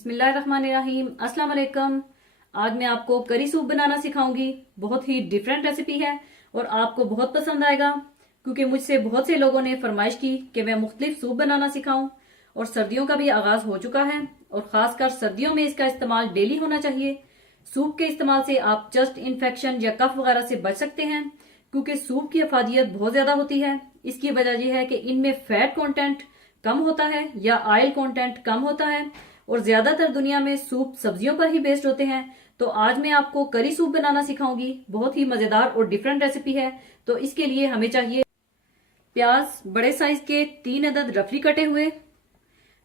बिस्मिल्लाहिर्रहमानिर्रहीम। अस्सलाम वालेकुम। आज मैं आपको करी सूप बनाना सिखाऊंगी। बहुत ही डिफरेंट रेसिपी है और आपको बहुत पसंद आएगा, क्योंकि मुझसे बहुत से लोगों ने फरमाइश की कि मैं मुख्तलिफ सूप बनाना सिखाऊं। और सर्दियों का भी आगाज हो चुका है और खासकर सर्दियों में इसका इस्तेमाल डेली होना चाहिए। सूप के इस्तेमाल से आप चेस्ट इन्फेक्शन या कफ वगैरह से बच सकते हैं, क्योंकि सूप की अफादियत बहुत ज्यादा होती है। इसकी वजह यह है कि इनमें फैट कंटेंट कम होता है या ऑयल कंटेंट कम होता है, और ज्यादातर दुनिया में सूप सब्जियों पर ही बेस्ड होते हैं। तो आज मैं आपको करी सूप बनाना सिखाऊंगी। बहुत ही मजेदार और डिफरेंट रेसिपी है। तो इसके लिए हमें चाहिए प्याज बड़े साइज के 3 अदद रफली कटे हुए,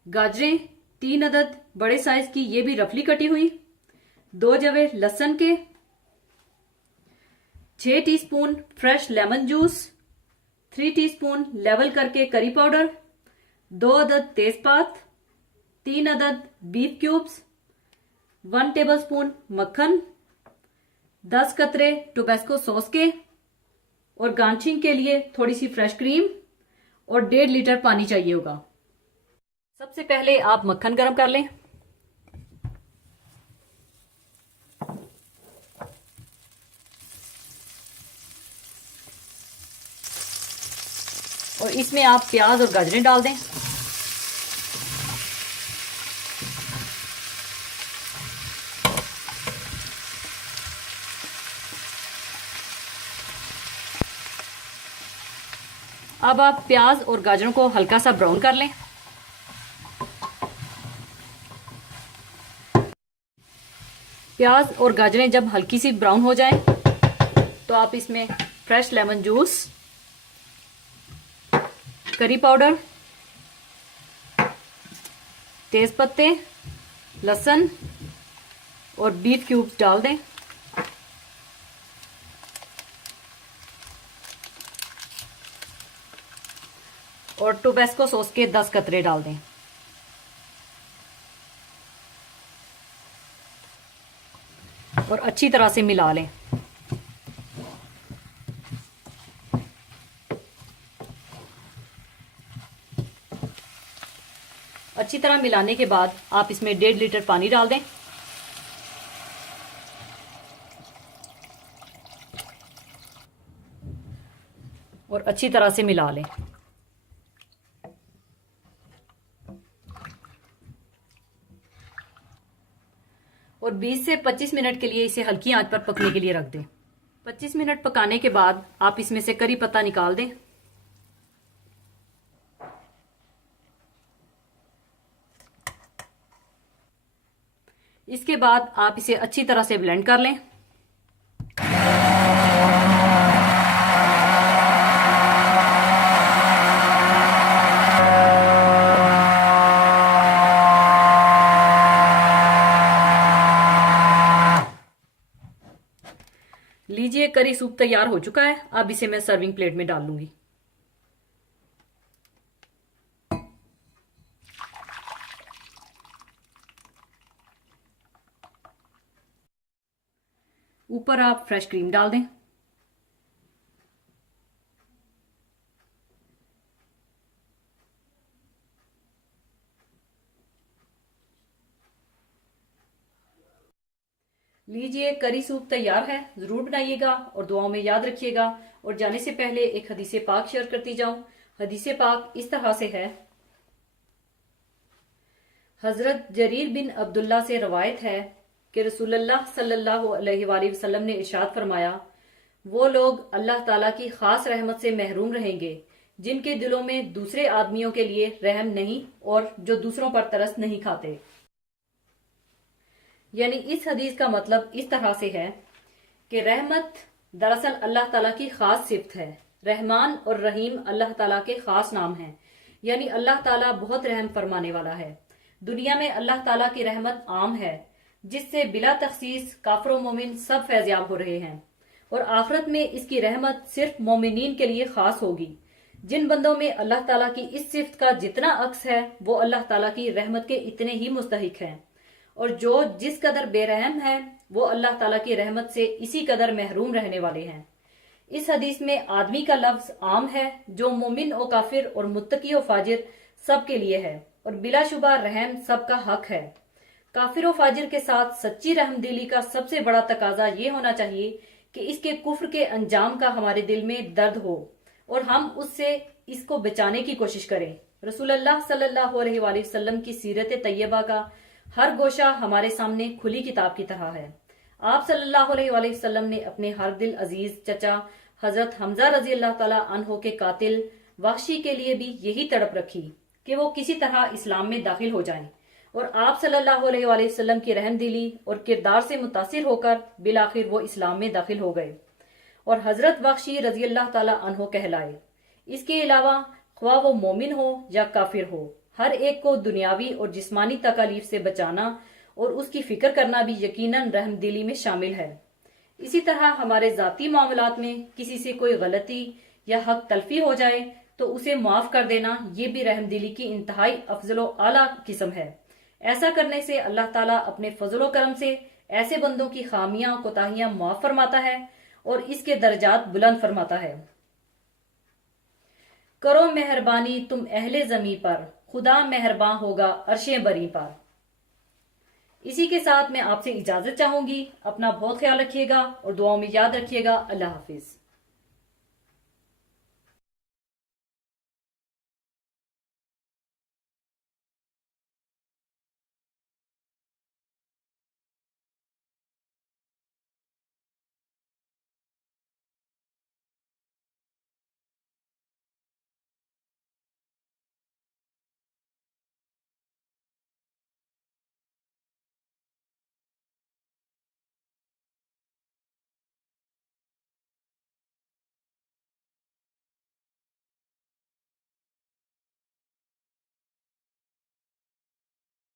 गाजरें 3 अदद बड़े साइज की ये भी रफली कटी हुई, 2 जवे लहसुन के, 6 teaspoon fresh lemon juice, 3 teaspoon level करके करी पाउडर, 2 अदद तेजपात, 3 अदद बीफ क्यूब्स, 1 टेबलस्पून मक्खन, 10 कतरे टोबैस्को सॉस के, और गार्निशिंग के लिए थोड़ी सी फ्रेश क्रीम और 1.5 लीटर पानी चाहिए होगा। सबसे पहले आप मक्खन गरम कर लें। और इसमें आप प्याज और गाजरें डाल दें। अब आप प्याज और गाजरों को हल्का सा ब्राउन कर लें। प्याज और गाजरें जब हल्की सी ब्राउन हो जाएं, तो आप इसमें fresh lemon juice, curry powder, तेज पत्ते, लहसुन और बीफ क्यूब्स डाल दें। और टोबैस्को सॉस के 10 कतरे डाल दें। और अच्छी तरह से मिला लें। अच्छी तरह मिलाने के बाद आप इसमें 1.5 लीटर पानी डाल दें। और अच्छी तरह से मिला लें। और 20 से 25 मिनट के लिए इसे हल्की आंच पर पकने के लिए रख दें। 25 मिनट पकाने के बाद आप इसमें से करी पत्ता निकाल दें। इसके बाद आप इसे अच्छी तरह से ब्लेंड कर लें। लीजिए, करी सूप तैयार हो चुका है। अब इसे मैं सर्विंग प्लेट में डाल लूंगी। ऊपर आप फ्रेश क्रीम डाल दें। लीजिए, करी सूप तैयार है। जरूर बनाइएगा और दुआओं में याद रखिएगा। और जाने से पहले एक हदीसे पाक शेयर करती जाऊं। हदीसे पाक इस तरह से है। हजरत जरीर बिन अब्दुल्ला से रवायत है कि रसूलुल्लाह सल्लल्लाहु अलैहि वसल्लम ने इरशाद फरमाया, वो लोग अल्लाह ताला की खास रहमत से महरूम रहेंगे जिनके दिलों में दूसरे आदमियों के लिए रहम नहीं और जो दूसरों पर तरस नहीं खाते। यानी इस हदीस का मतलब इस तरह से है कि रहमत दरअसल अल्लाह ताला की खास सिफ्त है। रहमान और रहीम अल्लाह ताला के खास नाम हैं। यानी अल्लाह ताला बहुत रहम फरमाने वाला है। दुनिया में अल्लाह ताला की रहमत आम है, जिससे बिला तखसीस काफिर व मोमिन सब फैज़याब हो रहे हैं। और आखिरत में इसकी रहमत सिर्फ मोमिनीन के लिए खास होगी। जिन बंदों में अल्लाह ताला की इस सिफ्त का जितना अक्स है, वो अल्लाह ताला की रहमत के इतने ही मुस्तहिक हैं। और जो जिस कदर बेरहम है, वो अल्लाह ताला की रहमत से इसी कदर महरूम रहने वाले हैं। इस हदीस में आदमी का लफ्ज आम है, जो मोमिन और काफिर और मुत्तकी और फाजिर सब के लिए है। और बिलाशुबा रहम सबका हक है। काफिर व फाजिर के साथ सच्ची रहमदिली का सबसे बड़ा तकाजा ये होना चाहिए कि इसके कुफ्र के अंजाम का हमारे दिल में दर्द हो और हम उससे इसको बचाने की कोशिश करें। रसूलुल्लाह सल्लल्लाहु अलैहि वसल्लम की सीरत तैयबा का हर गोशा हमारे सामने खुली किताब की तरह है। आप सल्लल्लाहु अलैहि वसल्लम ने अपने हर दिल अजीज चचा हजरत हमजा रजी अल्लाह ताला अन्हो के कातिल वाहशी के लिए भी यही तड़प रखी कि वो किसी तरह इस्लाम में दाखिल हो जाएं, और आप सल्लल्लाहु अलैहि वसल्लम की रहमदिली और किरदार से मुतासिर होकर बिलाखिर वो इस्लाम में दाखिल हो गए और हजरत वाहशी रजी अल्लाह ताला अन्हो कहलाए। इसके अलावा ख्वाह वो मोमिन हो या काफिर हो, हर एक को दुनियावी और जिस्मानी तकालीफ से बचाना और उसकी फिक्र करना भी यकीनन रहमदिली में शामिल है। इसी तरह हमारे जाती मामलात में किसी से कोई गलती या हक तलफी हो जाए तो उसे माफ कर देना, ये भी रहमदिली की इंतहाई अफजल व आला किस्म है। ऐसा करने से अल्लाह ताला अपने फजलो करम से ऐसे बंदों की खामियां कोताहियां माफ फरमाता है और इसके दर्जात बुलंद फरमाता है। करो मेहरबानी तुम अहले जमी पर, खुदा मेहरबान होगा अर्शे बरी पर। इसी के साथ मैं आपसे इजाजत चाहूंगी। अपना बहुत ख्याल रखिएगा और दुआओं में याद रखिएगा। अल्लाह हाफिज।